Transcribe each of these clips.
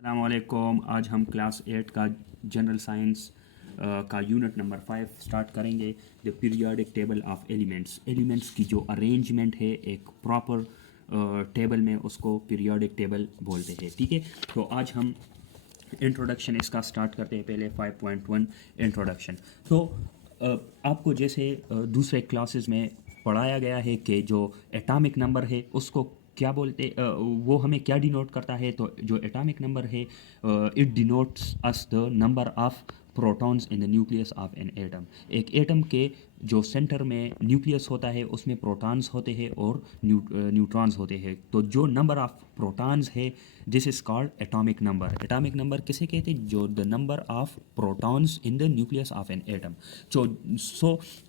अस्सलाम वालेकुम। आज हम क्लास 8 का जनरल साइंस का यूनिट नंबर 5 स्टार्ट करेंगे। The periodic table of elements. Elements की जो अरेंजमेंट है एक प्रॉपर टेबल में, उसको पीरियोडिक टेबल बोलते हैं। ठीक है, तो आज हम इंट्रोडक्शन इसका स्टार्ट करते हैं। पहले 5.1 इंट्रोडक्शन। तो आपको जैसे दूसरे क्लासेस में पढ़ाया गया है कि जो एटॉमिक नंबर है उसको क्या बोलते, वो हमें क्या डिनोट करता है। तो जो एटॉमिक नंबर है, it denotes us the number of protons in the nucleus of an atom. एक एटम के जो सेंटर में न्यूक्लियस होता है उसमें प्रोटॉन्स होते हैं और न्यूट्रॉन्स होते हैं। तो जो नंबर ऑफ प्रोटॉन्स है, this is called atomic number. Atomic number किसे कहते हैं? जो the number of protons in the nucleus of an atom.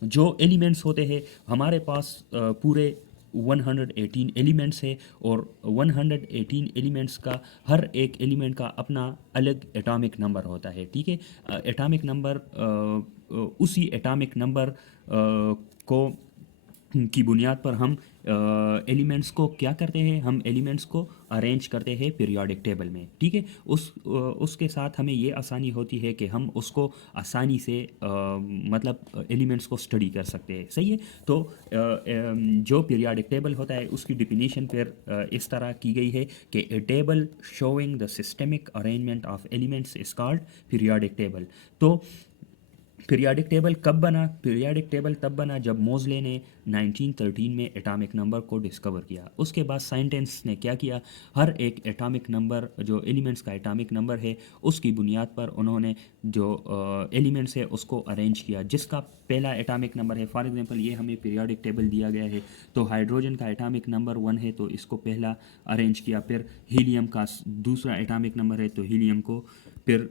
जो एलिमेंट्स होते हैं हमारे पास, पूरे 118 एलिमेंट्स है, और 118 एलिमेंट्स का हर एक एलिमेंट का अपना अलग एटॉमिक नंबर होता है। ठीक है, एटॉमिक नंबर, उसी एटॉमिक नंबर को की बुनियाद पर हम एलिमेंट्स को क्या करते हैं, हम एलिमेंट्स को अरेंज करते हैं पीरियोडिक टेबल में। ठीक है, उसके साथ हमें ये आसानी होती है कि हम उसको आसानी से मतलब एलिमेंट्स को स्टडी कर सकते हैं। सही है, तो जो पीरियोडिक टेबल होता है उसकी डिफिनीशन फिर इस तरह की गई है कि a table showing the systemic arrangement of elements is called periodic table. तो पीरियोडिक टेबल कब बना? पीरियोडिक टेबल तब बना जब मोज़ले ने 1913 में एटॉमिक नंबर को डिस्कवर किया। उसके बाद साइंटिस्ट ने क्या किया, हर एक एटॉमिक नंबर, जो एलिमेंट्स का एटॉमिक नंबर है उसकी बुनियाद पर उन्होंने जो एलिमेंट्स है उसको अरेंज किया। जिसका पहला एटॉमिक नंबर है, फॉर एग्जांपल ये हमें पीरियोडिक टेबल दिया गया है, तो हाइड्रोजन का एटॉमिक नंबर 1 है तो इसको पहला अरेंज किया। फिर हीलियम का दूसरा एटॉमिक नंबर है तो हीलियम को फिर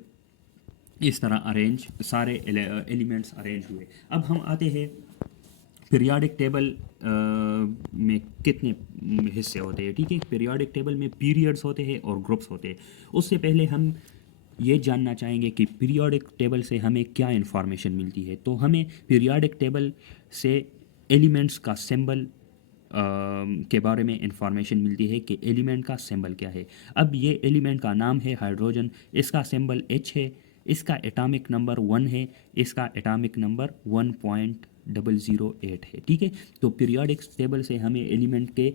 इस तरह अरेंज, सारे एलिमेंट्स अरेंज हुए। अब हम आते हैं पीरियोडिक टेबल में कितने हिस्से होते हैं। ठीक है, पीरियोडिक टेबल में पीरियड्स होते हैं और ग्रुप्स होते हैं। उससे पहले हम ये जानना चाहेंगे कि पीरियोडिक टेबल से हमें क्या इन्फॉर्मेशन मिलती है। तो हमें पीरियोडिक टेबल से एलिमेंट्स का सिंबल के बारे में इंफॉर्मेशन मिलती है कि एलिमेंट का सिंबल क्या है। अब ये एलिमेंट का नाम है हाइड्रोजन, इसका सिंबल H है, इसका एटॉमिक नंबर 1 है, इसका एटॉमिक नंबर 1.008 है। ठीक है, तो पीरियोडिक टेबल से हमें एलिमेंट के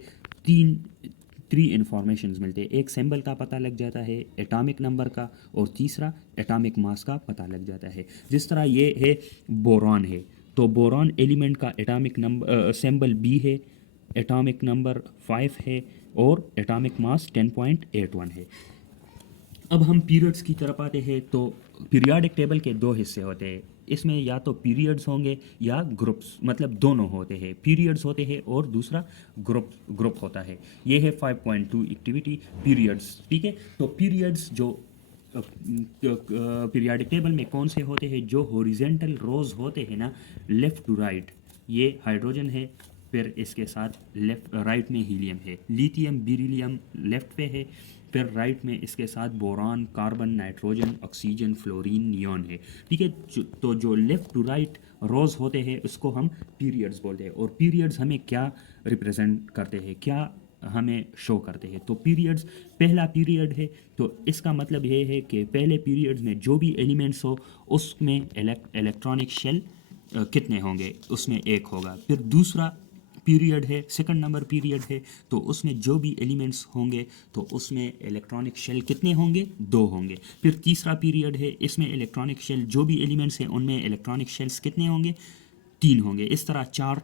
थ्री इन्फॉर्मेशंस मिलते हैं। एक सिंबल का पता लग जाता है, एटॉमिक नंबर का, और तीसरा एटॉमिक मास का पता लग जाता है। जिस तरह ये है बोरॉन है, तो बोरॉन एलिमेंट का एटॉमिक नंबर सिंबल B है, एटॉमिक नंबर 5 है और एटॉमिक मास 10.81 है। अब हम पीरियड्स की तरफ आते हैं। तो पीरियोडिक टेबल के दो हिस्से होते हैं, इसमें या तो पीरियड्स होंगे या ग्रुप्स, मतलब दोनों होते हैं। पीरियड्स होते हैं और दूसरा ग्रुप होता है। ये है 5.2 एक्टिविटी पीरियड्स। ठीक है, तो पीरियड्स जो पीरियोडिक टेबल में कौन से होते हैं, जो हॉरिजेंटल रोज होते हैं ना, लेफ़्ट टू राइट, ये हाइड्रोजन है, फिर इसके साथ लेफ्ट राइट में हीलियम है, लिथियम बेरिलियम लेफ्ट पे है, फिर राइट में इसके साथ boron, carbon, nitrogen, oxygen, fluorine, neon है। ठीक है, तो जो लेफ़्ट टू राइट रोज होते हैं उसको हम पीरियड्स बोलते हैं। और पीरियड्स हमें क्या रिप्रेजेंट करते हैं, क्या हमें शो करते हैं। तो पीरियड्स, पहला पीरियड है तो इसका मतलब ये है कि पहले पीरियड्स में जो भी एलिमेंट्स हो उसमें इलेक्ट्रॉनिक शेल कितने होंगे, उसमें एक होगा। फिर दूसरा पीरियड है, सेकंड नंबर पीरियड है, तो उसमें जो भी एलिमेंट्स होंगे तो उसमें इलेक्ट्रॉनिक शेल कितने होंगे, 2 होंगे। फिर तीसरा पीरियड है, इसमें इलेक्ट्रॉनिक शेल, जो भी एलिमेंट्स हैं उनमें इलेक्ट्रॉनिक शेल्स कितने होंगे, 3 होंगे। इस तरह चार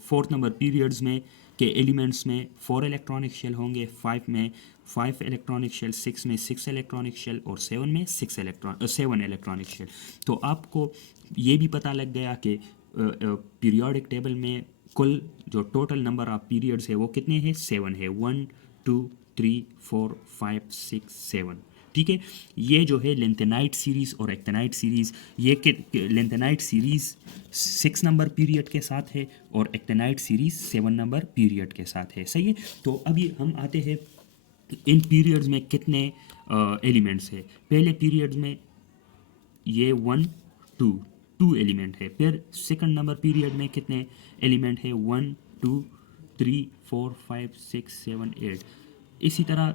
फोर्थ नंबर पीरियड्स में के एलिमेंट्स में 4 इलेक्ट्रॉनिक शेल होंगे, 5 में 5 इलेक्ट्रॉनिक शेल, 6 में 6 इलेक्ट्रॉनिक शेल और 7 में 7 इलेक्ट्रॉनिक शेल। तो आपको ये भी पता लग गया कि पीरियोडिक टेबल में कुल जो टोटल नंबर ऑफ पीरियड्स है वो कितने हैं, 7 है। 1 2 3 4 5 6 7। ठीक है, ये जो है लेंथेनाइट सीरीज़ और एक्टेनाइट सीरीज़, ये लेंथेनाइट सीरीज़ 6 नंबर पीरियड के साथ है और एक्टेनाइट सीरीज़ 7 नंबर पीरियड के साथ है। सही है, तो अभी हम आते हैं इन पीरियड्स में कितने एलिमेंट्स है। पहले पीरियड्स में ये 1 2 2 एलिमेंट है। फिर सेकंड नंबर पीरियड में कितने एलिमेंट है, 1 2 3 4 5 6 7 8। इसी तरह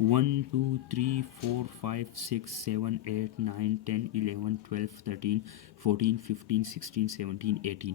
1 2 3 4 5 6 7 8 9 10 11 12 13 14 15 16 17 18،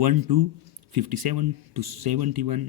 1 2 57 to 71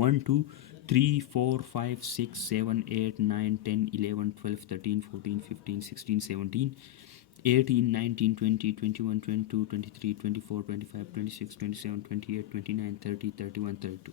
1 2 3 4 5 6 7 8 9 10 11 12 13 14 15 16 17 18 19 20 21 22 23 24 25 26 27 28 29 30 31 32.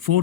4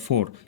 4.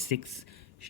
6